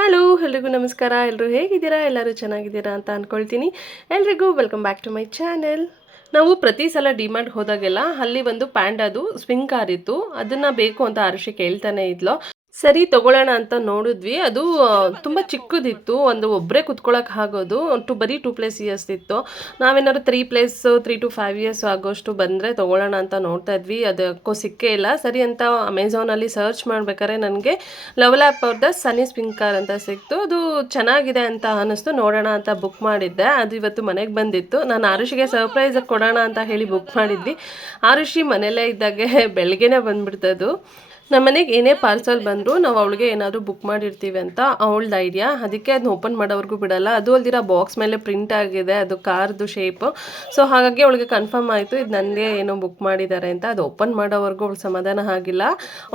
Hello ಎಲ್ರಿಗೂ ನಮಸ್ಕಾರ. ಎಲ್ಲರೂ ಹೇಗಿದ್ದೀರಾ? ಎಲ್ಲರೂ ಚೆನ್ನಾಗಿದ್ದೀರಾ ಅಂತ ಅಂದ್ಕೊಳ್ತೀನಿ. ಎಲ್ರಿಗೂ welcome back to my channel. ನಾವು ಪ್ರತಿ ಸಲ ಡಿಮಾರ್ಟ್ ಹೋದಾಗೆಲ್ಲ ಅಲ್ಲಿ ಒಂದು ಪ್ಯಾಂಡಾದು ಸ್ವಿಂಗ್ ಕಾರ್ ಇತ್ತು. ಅದನ್ನು ಬೇಕು ಅಂತ ಆರುಷಿ ಕೇಳ್ತಾನೆ ಇದ್ಲು. ಸರಿ ತಗೊಳ್ಳೋಣ ಅಂತ ನೋಡಿದ್ವಿ. ಅದು ತುಂಬ ಚಿಕ್ಕದಿತ್ತು. ಒಬ್ಬರೇ ಕುತ್ಕೊಳ್ಳೋಕೆ ಆಗೋದು. ಬರೀ 2+ ಇಯರ್ಸ್ ಇತ್ತು. ನಾವೇನಾದ್ರು 3 to 5 ಇಯರ್ಸ್ ಆಗೋಷ್ಟು ಬಂದರೆ ತಗೊಳ್ಳೋಣ ಅಂತ ನೋಡ್ತಾ ಇದ್ವಿ. ಅದಕ್ಕೂ ಸಿಕ್ಕೇ ಇಲ್ಲ. ಸರಿ ಅಂತ ಅಮೆಝಾನಲ್ಲಿ ಸರ್ಚ್ ಮಾಡ್ಬೇಕಾದ್ರೆ ನನಗೆ ಲವಲ್ ಆ್ಯಪ್ ಅವ್ರದ್ದು ಸನ್ನಿ ಸ್ವಿಂಗ್ ಕಾರ್ ಅಂತ ಸಿಕ್ತು. ಅದು ಚೆನ್ನಾಗಿದೆ ಅಂತ ಅನ್ನಿಸ್ತು. ನೋಡೋಣ ಅಂತ ಬುಕ್ ಮಾಡಿದ್ದೆ. ಅದು ಇವತ್ತು ಮನೆಗೆ ಬಂದಿತ್ತು. ನಾನು ಆರುಷಿಗೆ ಸರ್ಪ್ರೈಸ್ ಕೊಡೋಣ ಅಂತ ಹೇಳಿ ಬುಕ್ ಮಾಡಿದ್ವಿ. ಆರುಷಿ ಮನೆಯಲ್ಲೇ ಇದ್ದಾಗೆ ಬೆಳಗ್ಗೆನೇ ಬಂದುಬಿಡ್ತದು. ನಮ್ಮ ಮನೆಗೆ ಏನೇ ಪಾರ್ಸಲ್ ಬಂದರೂ ನಾವು ಅವಳಿಗೆ ಏನಾದರೂ ಬುಕ್ ಮಾಡಿರ್ತೀವಿ ಅಂತ ಅವಳದ್ದು ಐಡಿಯಾ. ಅದಕ್ಕೆ ಅದನ್ನ ಓಪನ್ ಮಾಡೋವರೆಗೂ ಬಿಡಲ್ಲ. ಅದು ಅಲ್ದಿರೋ ಬಾಕ್ಸ್ ಮೇಲೆ ಪ್ರಿಂಟ್ ಆಗಿದೆ ಅದು ಕಾರ್ದು ಶೇಪು. ಸೊ ಹಾಗಾಗಿ ಅವಳಿಗೆ ಕನ್ಫರ್ಮ್ ಆಯಿತು ಇದು ನನಗೆ ಏನೋ ಬುಕ್ ಮಾಡಿದ್ದಾರೆ ಅಂತ. ಅದು ಓಪನ್ ಮಾಡೋವರೆಗೂ ಅವಳು ಸಮಾಧಾನ ಆಗಿಲ್ಲ.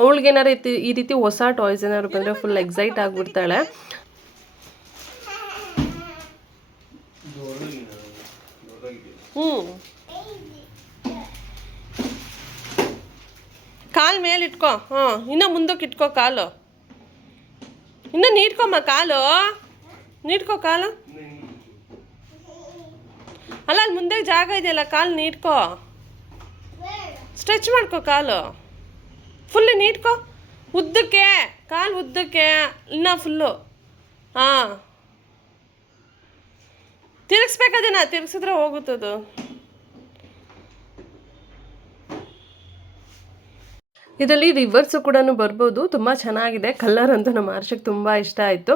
ಅವಳಿಗೇನಾರು ಈ ರೀತಿ ಹೊಸ ಟಾಯ್ಸ್ ಏನಾದ್ರು ಬಂದರೆ ಫುಲ್ ಎಕ್ಸೈಟ್ ಆಗಿಬಿಡ್ತಾಳೆ. ಕಾಲು ಮೇಲೆ ಇಟ್ಕೋ. ಇನ್ನೂ ಮುಂದಕ್ಕೆ ಇಟ್ಕೋ ಕಾಲು. ಇನ್ನೂ ನೀಟ್ಕೊಮ್ಮ ಕಾಲು. ನೀಟ್ಕೋ ಕಾಲು. ಅಲ್ಲ ಅಲ್ಲಿ ಮುಂದೆ ಜಾಗ ಇದೆಯಲ್ಲ, ಕಾಲು ನೀಟ್ಕೋ. ಸ್ಟ್ರೆಚ್ ಮಾಡ್ಕೋ ಕಾಲು. ಫುಲ್ ನೀಟ್ಕೋ. ಉದ್ದಕ್ಕೆ ಕಾಲು, ಉದ್ದಕ್ಕೆ ಇನ್ನೂ ಫುಲ್ಲು. ಹಾಂ, ತಿರುಗಿಸ್ಬೇಕದನ್ನ. ತಿರುಗಿಸಿದ್ರೆ ಹೋಗುತ್ತದು. ಇದರಲ್ಲಿ ರಿವರ್ಸು ಕೂಡ ಬರ್ಬೋದು. ತುಂಬ ಚೆನ್ನಾಗಿದೆ. ಕಲರ್ ಅಂತೂ ನಮ್ಮ ಆರ್ಷಿಗೆ ತುಂಬ ಇಷ್ಟ ಆಯಿತು.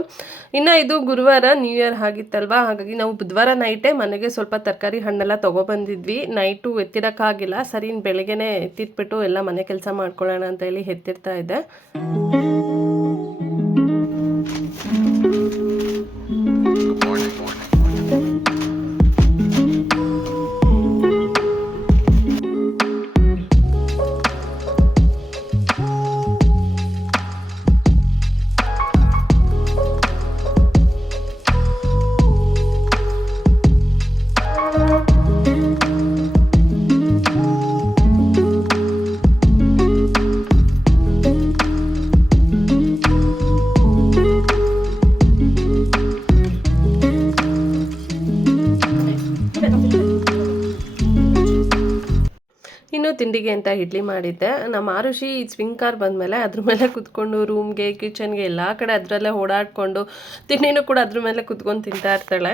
ಇನ್ನು ಇದು ಗುರುವಾರ ನ್ಯೂ ಇಯರ್ ಆಗಿತ್ತಲ್ವ, ಹಾಗಾಗಿ ನಾವು ಬುಧವಾರ ನೈಟೇ ಮನೆಗೆ ಸ್ವಲ್ಪ ತರಕಾರಿ ಹಣ್ಣೆಲ್ಲ ತೊಗೊಬಂದಿದ್ವಿ. ನೈಟು ಎತ್ತಿಡೋಕ್ಕಾಗಿಲ್ಲ. ಸರಿ ಬೆಳಗ್ಗೆನೇ ಎತ್ತಿಟ್ಬಿಟ್ಟು ಎಲ್ಲ ಮನೆ ಕೆಲಸ ಮಾಡ್ಕೊಳ್ಳೋಣ ಅಂತ ಹೇಳಿ ಎತ್ತಿಡ್ತಾ ಇದ್ದೆ. ಇನ್ನು ತಿಂಡಿಗೆ ಅಂತ ಇಡ್ಲಿ ಮಾಡಿದ್ದೆ. ನಮ್ಮ ಆರುಷಿ ಸ್ವಿಂಗ್ ಕಾರ್ ಬಂದಮೇಲೆ ಅದ್ರ ಮೇಲೆ ಕುತ್ಕೊಂಡು ರೂಮ್ಗೆ, ಕಿಚನ್ಗೆ ಎಲ್ಲ ಕಡೆ ಅದರಲ್ಲೇ ಓಡಾಡಿಕೊಂಡು ತಿಂಡಿನೂ ಕೂಡ ಅದ್ರ ಮೇಲೆ ಕುತ್ಕೊಂಡು ತಿಂತಾ ಇರ್ತಾಳೆ.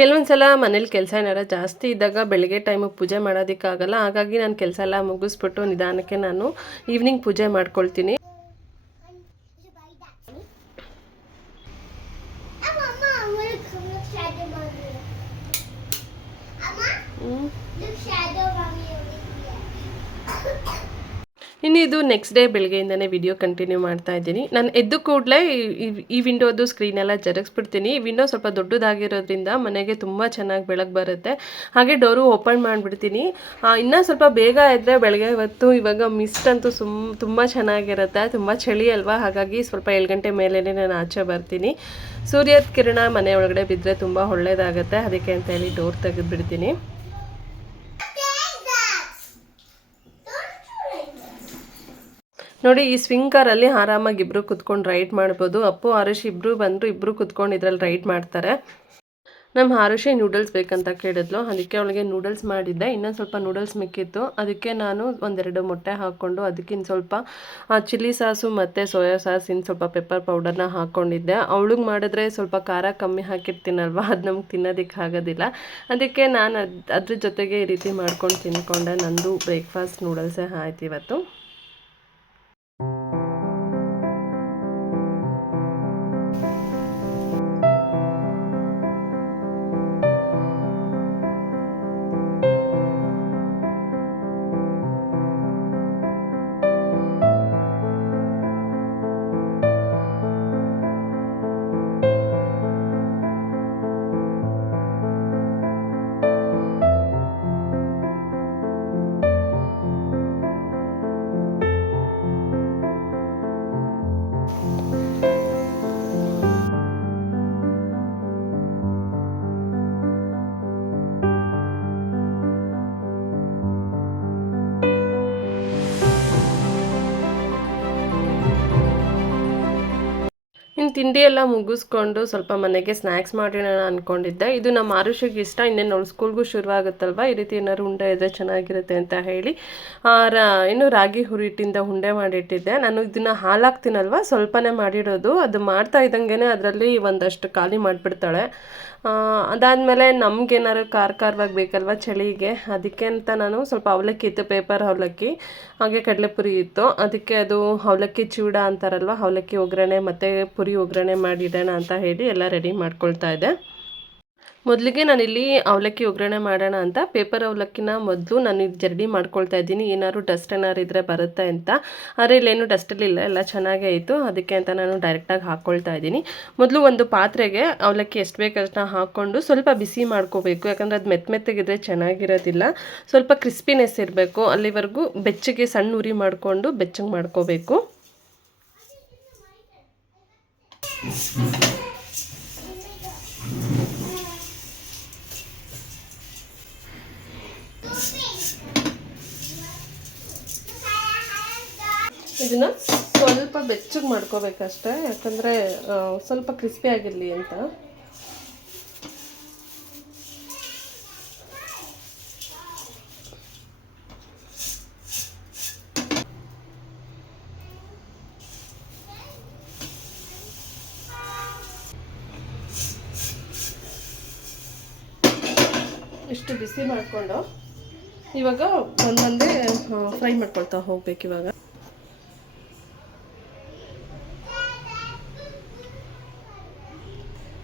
ಕೆಲವೊಂದ್ಸಲ ಮನೇಲಿ ಕೆಲಸ ಏನಾರ ಜಾಸ್ತಿ ಇದ್ದಾಗ ಬೆಳಗ್ಗೆ ಟೈಮಿಗೆ ಪೂಜೆ ಮಾಡೋದಕ್ಕಾಗಲ್ಲ. ಹಾಗಾಗಿ ನಾನು ಕೆಲಸ ಎಲ್ಲ ಮುಗಿಸ್ಬಿಟ್ಟು ನಿಧಾನಕ್ಕೆ ನಾನು ಈವ್ನಿಂಗ್ ಪೂಜೆ ಮಾಡ್ಕೊಳ್ತೀನಿ. ಇನ್ನು ಇದು ನೆಕ್ಸ್ಟ್ ಡೇ ಬೆಳಗ್ಗೆಯಿಂದನೇ ವಿಡಿಯೋ ಕಂಟಿನ್ಯೂ ಮಾಡ್ತಾ ಇದ್ದೀನಿ. ನಾನು ಎದ್ದು ಕೂಡಲೇ ಈ ವಿಂಡೋದು ಸ್ಕ್ರೀನೆಲ್ಲ ಜರುಗಿಸ್ಬಿಡ್ತೀನಿ. ವಿಂಡೋ ಸ್ವಲ್ಪ ದೊಡ್ಡದಾಗಿರೋದ್ರಿಂದ ಮನೆಗೆ ತುಂಬ ಚೆನ್ನಾಗಿ ಬೆಳಕು ಬರುತ್ತೆ. ಹಾಗೆ ಡೋರು ಓಪನ್ ಮಾಡಿಬಿಡ್ತೀನಿ. ಇನ್ನೂ ಸ್ವಲ್ಪ ಬೇಗ ಇದ್ದರೆ ಬೆಳಗ್ಗೆ ಹೊತ್ತು ಇವಾಗ ಮಿಸ್ಟ್ ಅಂತೂ ತುಂಬ ಚೆನ್ನಾಗಿರುತ್ತೆ. ತುಂಬ ಚಳಿ ಅಲ್ವಾ, ಹಾಗಾಗಿ ಸ್ವಲ್ಪ 7 ಗಂಟೆ ಮೇಲೇ ನಾನು ಆಚೆ ಬರ್ತೀನಿ. ಸೂರ್ಯದ ಕಿರಣ ಮನೆ ಒಳಗಡೆ ಬಿದ್ದರೆ ತುಂಬ ಒಳ್ಳೆಯದಾಗುತ್ತೆ. ಅದಕ್ಕೆ ಅಂತೇಳಿ ಡೋರ್ ತೆಗೆದುಬಿಡ್ತೀನಿ. ನೋಡಿ, ಈ ಸ್ವಿಂಗ್ ಕಾರಲ್ಲಿ ಆರಾಮಾಗಿ ಇಬ್ಬರು ಕುತ್ಕೊಂಡು ರೈಡ್ ಮಾಡ್ಬೋದು. ಅಪ್ಪು ಆರುಷಿ ಇಬ್ಬರು ಬಂದರು, ಇಬ್ಬರು ಕುತ್ಕೊಂಡು ಇದರಲ್ಲಿ ರೈಡ್ ಮಾಡ್ತಾರೆ. ನಮ್ಮ ಆರುಷಿ ನೂಡಲ್ಸ್ ಬೇಕಂತ ಕೇಳಿದ್ಲು. ಅದಕ್ಕೆ ಅವಳಿಗೆ ನೂಡಲ್ಸ್ ಮಾಡಿದ್ದೆ. ಇನ್ನೊಂದು ಸ್ವಲ್ಪ ನೂಡಲ್ಸ್ ಮಿಕ್ಕಿತ್ತು. ಅದಕ್ಕೆ ನಾನು 1-2 ಮೊಟ್ಟೆ ಹಾಕ್ಕೊಂಡು ಅದಕ್ಕಿಂತ ಸ್ವಲ್ಪ ಚಿಲ್ಲಿ ಸಾಸು ಮತ್ತು ಸೋಯಾ ಸಾಸ್, ಇನ್ನು ಸ್ವಲ್ಪ ಪೆಪ್ಪರ್ ಪೌಡರ್ನ ಹಾಕ್ಕೊಂಡಿದ್ದೆ. ಅವಳಿಗೆ ಮಾಡಿದ್ರೆ ಸ್ವಲ್ಪ ಖಾರ ಕಮ್ಮಿ ಹಾಕಿರ್ತೀನಲ್ವ, ಅದು ನಮ್ಗೆ ತಿನ್ನೋದಕ್ಕೆ ಆಗೋದಿಲ್ಲ. ಅದಕ್ಕೆ ನಾನು ಅದ್ರ ಜೊತೆಗೆ ಈ ರೀತಿ ಮಾಡ್ಕೊಂಡು ತಿನ್ಕೊಂಡೆ. ನಂದು ಬ್ರೇಕ್ಫಾಸ್ಟ್ ನೂಡಲ್ಸೇ ಆಯ್ತು ಇವತ್ತು. ತಿಂಡಿ ಎಲ್ಲ ಮುಗಿಸ್ಕೊಂಡು ಸ್ವಲ್ಪ ಮನೆಗೆ ಸ್ನ್ಯಾಕ್ಸ್ ಮಾಡೋಣ ಅಂದ್ಕೊಂಡಿದ್ದೆ. ಇದು ನಮ್ಮ ಆರುಷಿಗೆ ಇಷ್ಟ. ಇನ್ನೇನು ಅವಳು ಸ್ಕೂಲ್ಗೂ ಶುರುವಾಗುತ್ತಲ್ವ, ಈ ರೀತಿ ಏನಾದ್ರು ಉಂಡೆ ಇದ್ದರೆ ಚೆನ್ನಾಗಿರುತ್ತೆ ಅಂತ ಹೇಳಿ ಇನ್ನು ರಾಗಿ ಹುರಿಟ್ಟಿಂದ ಉಂಡೆ ಮಾಡಿಟ್ಟಿದ್ದೆ. ನಾನು ಇದನ್ನು ಹಾಲಾಕ್ತೀನಲ್ವ, ಸ್ವಲ್ಪನೇ ಮಾಡಿಡೋದು. ಅದು ಮಾಡ್ತಾ ಇದ್ದಂಗೆ ಅದರಲ್ಲಿ ಒಂದಷ್ಟು ಖಾಲಿ ಮಾಡಿಬಿಡ್ತಾಳೆ. ಅದಾದಮೇಲೆ ನಮಗೇನಾದ್ರು ಖಾರವಾಗಿ ಬೇಕಲ್ವ ಚಳಿಗೆ, ಅದಕ್ಕೆ ಅಂತ ನಾನು ಸ್ವಲ್ಪ ಅವಲಕ್ಕಿ ಇತ್ತು, ಪೇಪರ್ ಅವಲಕ್ಕಿ, ಹಾಗೆ ಕಡಲೆಪುರಿ ಇತ್ತು. ಅದಕ್ಕೆ ಅದು ಅವಲಕ್ಕಿ ಚೂಡ ಅಂತಾರಲ್ವ, ಅವಲಕ್ಕಿ ಒಗ್ಗರಣೆ ಮತ್ತು ಪುರಿ ಒಗ್ಗರಣೆ ಮಾಡಿಡೋಣ ಅಂತ ಹೇಳಿ ಎಲ್ಲ ರೆಡಿ ಮಾಡ್ಕೊಳ್ತಾ ಇದ್ದೆ. ಮೊದಲಿಗೆ ನಾನಿಲ್ಲಿ ಅವಲಕ್ಕಿ ಒಗ್ಗರಣೆ ಮಾಡೋಣ ಅಂತ ಪೇಪರ್ ಅವಲಕ್ಕಿನ ಮೊದಲು ನಾನು ಇದು ಜರಡಿ ಮಾಡ್ಕೊಳ್ತಾ ಇದ್ದೀನಿ, ಏನಾದ್ರು ಡಸ್ಟ್ ಏನಾದ್ರು ಇದ್ದರೆ ಬರುತ್ತೆ ಅಂತ. ಆದರೆ ಇಲ್ಲೇನು ಡಸ್ಟಲ್ಲಿಲ್ಲ, ಎಲ್ಲ ಚೆನ್ನಾಗೇ ಇತ್ತು. ಅದಕ್ಕೆ ಅಂತ ನಾನು ಡೈರೆಕ್ಟಾಗಿ ಹಾಕ್ಕೊಳ್ತಾ ಇದ್ದೀನಿ. ಮೊದಲು ಒಂದು ಪಾತ್ರೆಗೆ ಅವಲಕ್ಕಿ ಎಷ್ಟು ಬೇಕಷ್ಟನ್ನ ಹಾಕ್ಕೊಂಡು ಸ್ವಲ್ಪ ಬಿಸಿ ಮಾಡ್ಕೋಬೇಕು, ಯಾಕಂದರೆ ಅದು ಮೆತ್ತಗಿದ್ರೆ ಚೆನ್ನಾಗಿರೋದಿಲ್ಲ. ಸ್ವಲ್ಪ ಕ್ರಿಸ್ಪಿನೆಸ್ ಇರಬೇಕು, ಅಲ್ಲಿವರೆಗೂ ಬೆಚ್ಚಗೆ ಸಣ್ಣ ಉರಿ ಮಾಡಿಕೊಂಡು ಬೆಚ್ಚಗೆ ಮಾಡ್ಕೋಬೇಕು. ಇದನ್ನು ಸ್ವಲ್ಪ ಬೆಚ್ಚಗೆ ಮಾಡ್ಕೋಬೇಕಷ್ಟೆ, ಯಾಕಂದರೆ ಸ್ವಲ್ಪ ಕ್ರಿಸ್ಪಿ ಆಗಿರಲಿ ಅಂತ. ಇಷ್ಟು ಬಿಸಿ ಮಾಡಿಕೊಂಡು ಇವಾಗ ಒಂದೊಂದೇ ಫ್ರೈ ಮಾಡ್ಕೊಳ್ತಾ ಹೋಗ್ಬೇಕು. ಇವಾಗ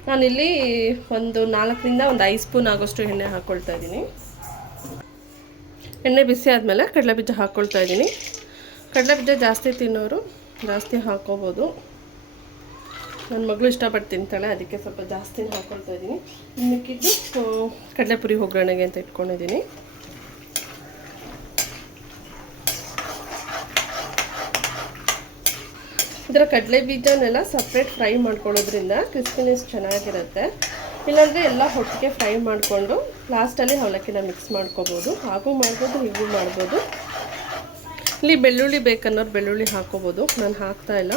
ನಾನಿಲ್ಲಿ ಒಂದು 4ರಿಂದ 5 ಸ್ಪೂನ್ ಆಗೋಷ್ಟು ಎಣ್ಣೆ ಹಾಕ್ಕೊಳ್ತಾ ಇದ್ದೀನಿ. ಎಣ್ಣೆ ಬಿಸಿ ಆದಮೇಲೆ ಕಡಲೆಬೀಜ ಹಾಕ್ಕೊಳ್ತಾ ಇದ್ದೀನಿ. ಕಡಲೆಬೀಜ ಜಾಸ್ತಿ ತಿನ್ನೋರು ಜಾಸ್ತಿ ಹಾಕ್ಕೋಬೋದು. ನನ್ನ ಮಗಳು ಇಷ್ಟಪಟ್ಟು ತಿಂತಾಳೆ, ಅದಕ್ಕೆ ಸ್ವಲ್ಪ ಜಾಸ್ತಿನೇ ಹಾಕ್ಕೊಳ್ತಾ ಇದ್ದೀನಿ. ಮಿಕ್ಕಿದ್ದು ಕಡಲೆಪುರಿ ಒಗ್ಗರಣೆಗೆ ಅಂತ ಇಟ್ಕೊಂಡಿದ್ದೀನಿ. ಇದರ ಕಡಲೆ ಬೀಜನೆಲ್ಲ ಸಪ್ರೇಟ್ ಫ್ರೈ ಮಾಡ್ಕೊಳ್ಳೋದ್ರಿಂದ ಕ್ರಿಸ್ಪಿನೆಸ್ ಚೆನ್ನಾಗಿರುತ್ತೆ. ಇಲ್ಲಾಂದರೆ ಎಲ್ಲ ಒಟ್ಟಿಗೆ ಫ್ರೈ ಮಾಡಿಕೊಂಡು ಲಾಸ್ಟಲ್ಲಿ ಅವಲಕ್ಕಿನ ಮಿಕ್ಸ್ ಮಾಡ್ಕೋಬೋದು. ಹಾಗೂ ಮಾಡ್ಬೋದು, ಹೀಗೂ ಮಾಡ್ಬೋದು. ಇಲ್ಲಿ ಬೆಳ್ಳುಳ್ಳಿ ಬೇಕನ್ನೋರು ಬೆಳ್ಳುಳ್ಳಿ ಹಾಕ್ಕೋಬೋದು, ನಾನು ಹಾಕ್ತಾ ಇಲ್ಲ.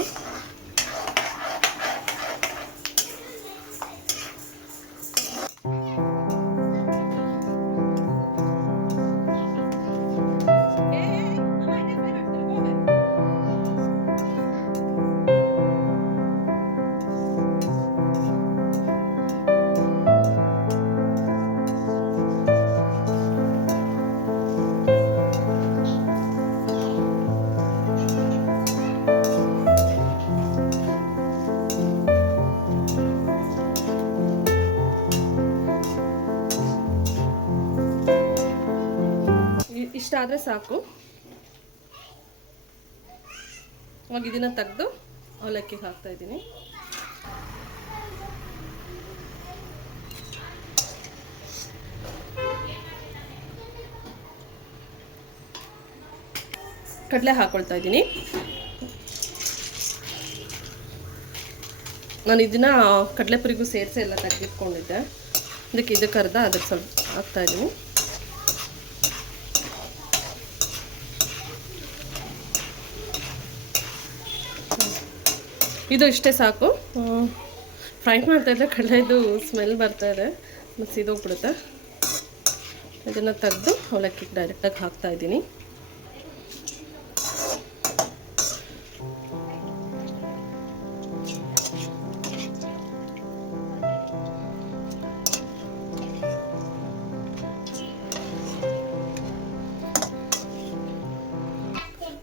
ಇಷ್ಟ ಆದರೆ ಸಾಕು. ಇವಾಗ ಇದನ್ನು ತೆಗೆದು ಅವಲಕ್ಕಿಗೆ ಹಾಕ್ತಾ ಇದ್ದೀನಿ. ಕಡಲೆ ಹಾಕ್ಕೊಳ್ತಾ ಇದ್ದೀನಿ. ನಾನು ಇದನ್ನು ಕಡಲೆಪುರಿಗೂ ಸೇರಿಸಿ ಎಲ್ಲ ತೆಗೆದಿಟ್ಕೊಂಡಿದ್ದೆ. ಇದಕ್ಕೆ ಅರ್ಧ ಅದಕ್ಕೆ ಸ್ವಲ್ಪ ಹಾಕ್ತಾ ಇದ್ದೀನಿ. ಇದು ಇಷ್ಟೇ ಸಾಕು. ಫ್ರೈ ಮಾಡ್ತಾಯಿದ್ರೆ ಕಡಲೆದು ಸ್ಮೆಲ್ ಬರ್ತಾಯಿದೆ, ಮತ್ತು ಸಿದೋಗ್ಬಿಡುತ್ತೆ. ಇದನ್ನು ತೆಗೆದು ಅವಲಕ್ಕಿಗೆ ಡೈರೆಕ್ಟಾಗಿ ಹಾಕ್ತಾಯಿದ್ದೀನಿ.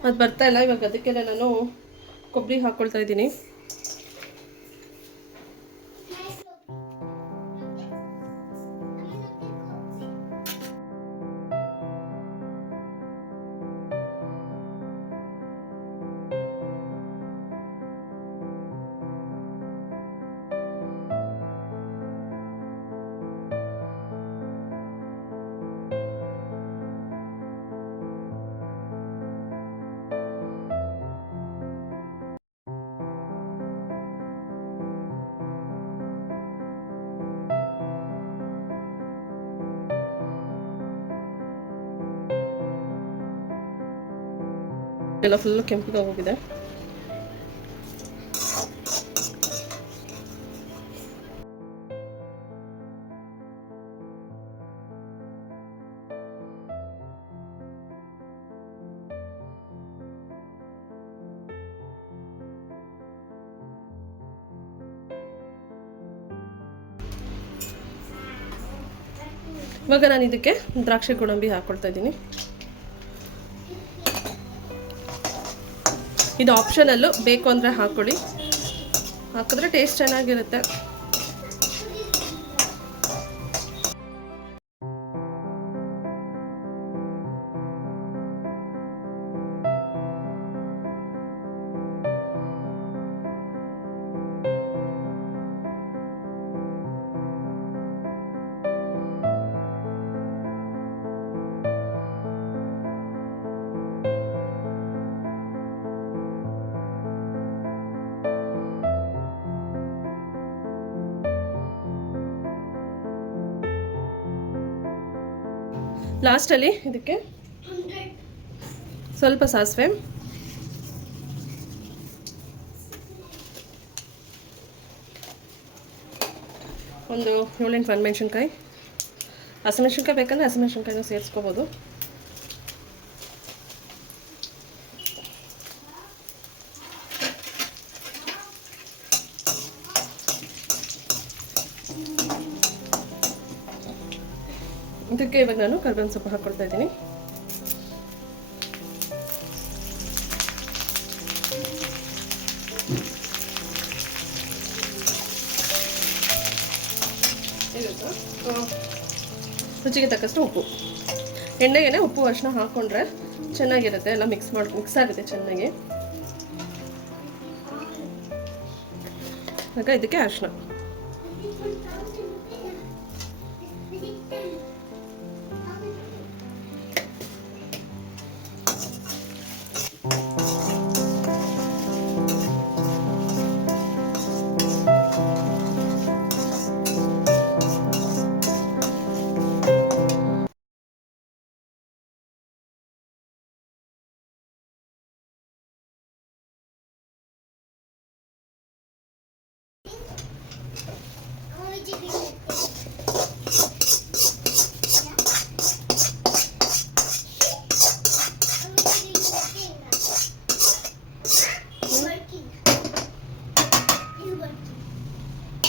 ಅದು ಬರ್ತಾಯಿಲ್ಲ, ಇವಾಗ ಅದಕ್ಕೆಲ್ಲ ನಾನು ಕೊಬ್ಬರಿ ಹಾಕ್ಕೊಳ್ತಾ ಇದ್ದೀನಿ. ಎಲ್ಲ ಫುಲ್ಲು ಕೆಂಪಗಾಗೋಗಿದೆ. ಇವಾಗ ನಾನು ಇದಕ್ಕೆ ದ್ರಾಕ್ಷಿ ಗೋಡಂಬಿ ಹಾಕ್ಕೊಳ್ತಾ ಇದ್ದೀನಿ. ಇದು ಆಪ್ಷನಲ್ಲು, ಬೇಕು ಅಂದರೆ ಹಾಕ್ಕೊಳ್ಳಿ, ಹಾಕಿದ್ರೆ ಟೇಸ್ಟ್ ಚೆನ್ನಾಗಿರುತ್ತೆ. ಲಾಸ್ಟಲ್ಲಿ ಇದಕ್ಕೆ ಸ್ವಲ್ಪ ಸಾಸಿವೆ, ಒಂದು 7-8 ಒಣಮೆಣ್ಸಿನ್ಕಾಯಿ, ಹಸಿಮೆಣ್ಸಿನ್ಕಾಯಿ ಬೇಕಂದರೆ ಹಸಿಮೆಣ್ಸಿನ್ಕಾಯಿನೂ ಸೇರಿಸ್ಕೋಬೋದು. ಇದಕ್ಕೆ ಇವಾಗ ನಾನು ಕರಿಬೇವಿನ ಸೊಪ್ಪು ಹಾಕ್ಕೊಳ್ತಾ ಇದ್ದೀನಿ. ರುಚಿಗೆ ತಕ್ಕಷ್ಟು ಉಪ್ಪು. ಎಣ್ಣೆಗೆ ಉಪ್ಪು ಅರಿಶಿನ ಹಾಕ್ಕೊಂಡ್ರೆ ಚೆನ್ನಾಗಿರುತ್ತೆ, ಎಲ್ಲ ಮಿಕ್ಸ್ ಆಗುತ್ತೆ ಚೆನ್ನಾಗಿ. ಆಗ ಇದಕ್ಕೆ ಅರಿಶಿನ,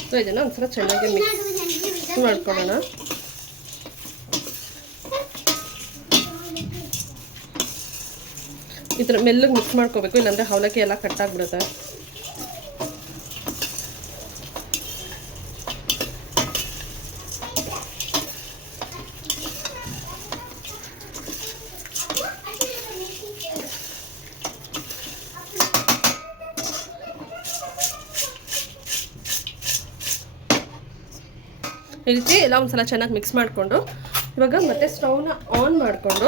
ಸೊ ಇದನ್ನು ಒಂದ್ಸಲ ಚೆನ್ನಾಗಿ ಮಿಕ್ಸ್ ಮಾಡ್ಕೊಳ್ಳೋಣ. ಇದ್ರ ಮೆಲ್ಲಗೆ ಮಿಕ್ಸ್ ಮಾಡ್ಕೋಬೇಕು, ಇಲ್ಲಾಂದರೆ ಅವಲಕ್ಕಿ ಎಲ್ಲ ಕಟ್ಟಾಗ್ಬಿಡುತ್ತೆ. ಈ ರೀತಿ ಎಲ್ಲ ಒಂದ್ಸಲ ಚೆನ್ನಾಗಿ ಮಿಕ್ಸ್ ಮಾಡಿಕೊಂಡು ಇವಾಗ ಮತ್ತೆ ಸ್ಟವ್ನ ಆನ್ ಮಾಡಿಕೊಂಡು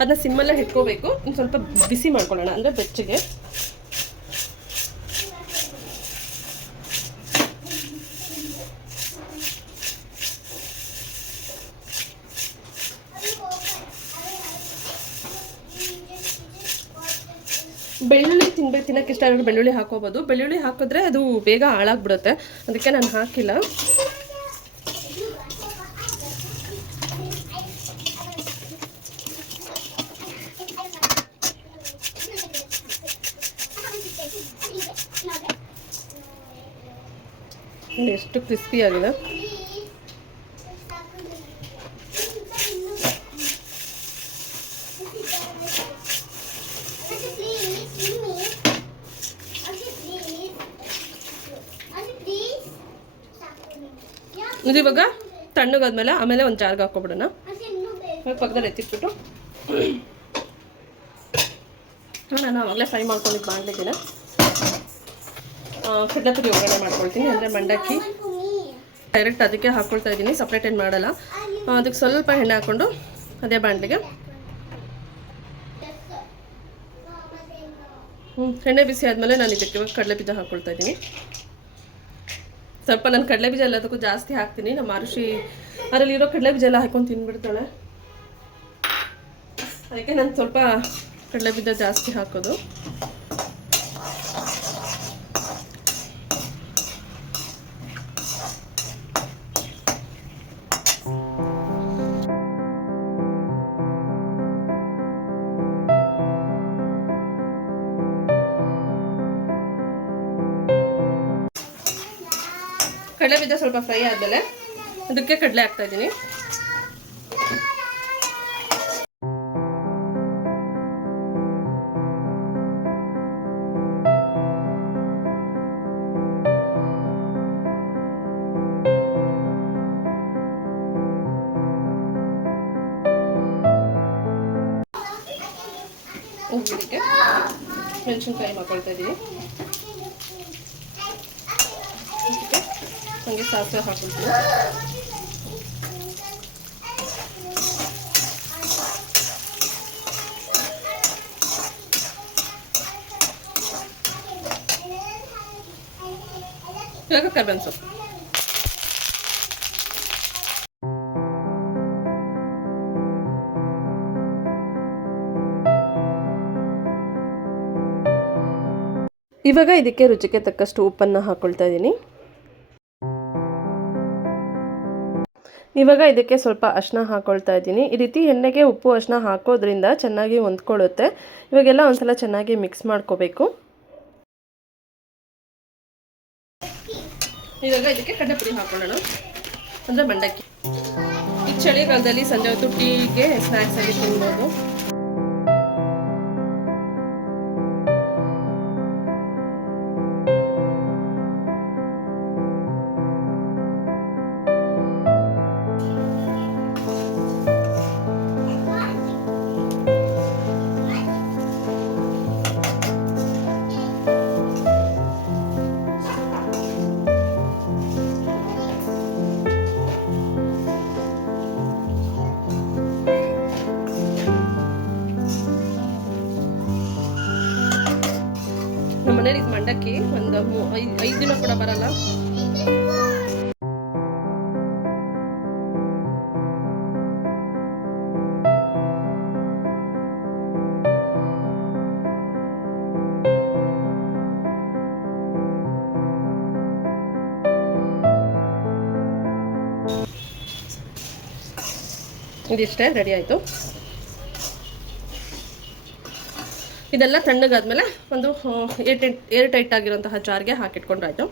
ಅದನ್ನ ಸಿಮ್ಮಲ್ಲೇ ಇಟ್ಕೋಬೇಕು. ಒಂದು ಸ್ವಲ್ಪ ಬಿಸಿ ಮಾಡ್ಕೊಳ್ಳೋಣ, ಅಂದರೆ ಬೆಚ್ಚಗೆ. ಬೆಳ್ಳುಳ್ಳಿ ತಿನ್ನಕ್ಕೆ ಇಷ್ಟ ಆಗೋದು ಬೆಳ್ಳುಳ್ಳಿ ಹಾಕೋಬೋದು. ಬೆಳ್ಳುಳ್ಳಿ ಹಾಕಿದ್ರೆ ಅದು ಬೇಗ ಹಾಳಾಗ್ಬಿಡುತ್ತೆ, ಅದಕ್ಕೆ ನಾನು ಹಾಕಿಲ್ಲ. ಎಷ್ಟು ಕ್ರಿಸ್ಪಿ ಆಗಿದೆ. ಇದು ಇವಾಗ ತಣ್ಣಗಾದ್ಮೇಲೆ ಆಮೇಲೆ ಒಂದು ಜಾರ್ಗೆ ಹಾಕ್ಕೊಬಿಡೋಣ. ಪಕ್ಕದಲ್ಲಿ ಎತ್ತಿಟ್ಬಿಟ್ಟು ನಾನು ಆವಾಗಲೇ ಫ್ರೈ ಮಾಡ್ಕೊಂಡಿದ್ದು ಮಾಡಲಿದ್ದೀನಿ. ಕಡಲೆಪುರಿ ಒಗ್ಗರಣೆ ಮಾಡ್ಕೊಳ್ತೀನಿ, ಅಂದರೆ ಮಂಡಕ್ಕಿ ಡೈರೆಕ್ಟ್ ಅದಕ್ಕೆ ಹಾಕ್ಕೊಳ್ತಾ ಇದ್ದೀನಿ, ಸಪ್ರೇಟ್ ಏನು ಮಾಡಲ್ಲ. ಅದಕ್ಕೆ ಸ್ವಲ್ಪ ಎಣ್ಣೆ ಹಾಕ್ಕೊಂಡು ಅದೇ ಬಾಣಲಿಗೆ ಎಣ್ಣೆ ಬಿಸಿ ಆದಮೇಲೆ ನಾನು ಇದಕ್ಕೆ ಕಡಲೆ ಬೀಜ ಹಾಕ್ಕೊಳ್ತಾ ಇದ್ದೀನಿ. ಸ್ವಲ್ಪ ನಾನು ಕಡಲೆ ಬೀಜ ಎಲ್ಲದಕ್ಕೂ ಜಾಸ್ತಿ ಹಾಕ್ತೀನಿ. ನಮ್ಮ ಆರುಷಿ ಅದರಲ್ಲಿರೋ ಕಡಲೆ ಬೀಜ ಎಲ್ಲ ಹಾಕ್ಕೊಂಡು ತಿನ್ಬಿಡ್ತಾಳೆ, ಅದಕ್ಕೆ ನಾನು ಸ್ವಲ್ಪ ಕಡಲೆ ಬೀಜ ಜಾಸ್ತಿ ಹಾಕೋದು. ಕಡಲೆ ಬೀಜ ಸ್ವಲ್ಪ ಫ್ರೈ ಆದಮೇಲೆ ಅದಕ್ಕೆ ಕಡಲೆ ಹಾಕ್ತಾಯಿದ್ದೀನಿ. ಇದಕ್ಕೆ ಮೆಣಸಿನ್ಕಾಯಿ ಹಾಕೊಳ್ತಾ ಇದ್ದೀನಿ. ಹಾಗೆ ಸಾಸಿವೆ ಹಾಕೊಳ್ತೀನಿ. ಇವಾಗ ಕರ್ಬೇವಿನ ಸೊಪ್ಪು. ಇವಾಗ ಇದಕ್ಕೆ ರುಚಿಗೆ ತಕ್ಕಷ್ಟು ಉಪ್ಪನ್ನು ಹಾಕ್ಕೊಳ್ತಾ ಇದ್ದೀನಿ. ಇವಾಗ ಇದಕ್ಕೆ ಸ್ವಲ್ಪ ಅರಿಶಿನ ಹಾಕ್ಕೊಳ್ತಾ ಇದ್ದೀನಿ. ಈ ರೀತಿ ಎಣ್ಣೆಗೆ ಉಪ್ಪು ಅರಿಶಿನ ಹಾಕೋದ್ರಿಂದ ಚೆನ್ನಾಗಿ ಹೊಂದ್ಕೊಳ್ಳುತ್ತೆ. ಇವಾಗೆಲ್ಲ ಒಂದ್ಸಲ ಚೆನ್ನಾಗಿ ಮಿಕ್ಸ್ ಮಾಡ್ಕೋಬೇಕು. ಇವಾಗ ಇದಕ್ಕೆ ಕಡಲೆಪುರಿ ಹಾಕೊಳ್ಳೋಣ, ಅಂದರೆ ಮಂಡಕ್ಕಿ. ಈ ಚಳಿಗಾಲದಲ್ಲಿ ಸಂಜೆ ಹೊತ್ತು ಟೀಗೆ ಸ್ನ್ಯಾಕ್ಸ್ ಆಗಿ ತಿನ್ಬೋದು. ನಮ್ಮ ಮನೇಲಿ ಇದು ಮಂಡಕ್ಕಿ ಒಂದು 5 ದಿನ ಕೂಡ ಬರಲ್ಲ. ಇದಿಷ್ಟೇ ರೆಡಿ ಆಯಿತು. ಇದೆಲ್ಲ ತಣ್ಣಗಾದ್ಮೇಲೆ ಒಂದು ಏರ್ ಟೈಟ್ ಆಗಿರೋಂತಹ ಜಾರ್ಗೆ ಹಾಕಿಟ್ಕೊಂಡ್ರಾಯ್ತು.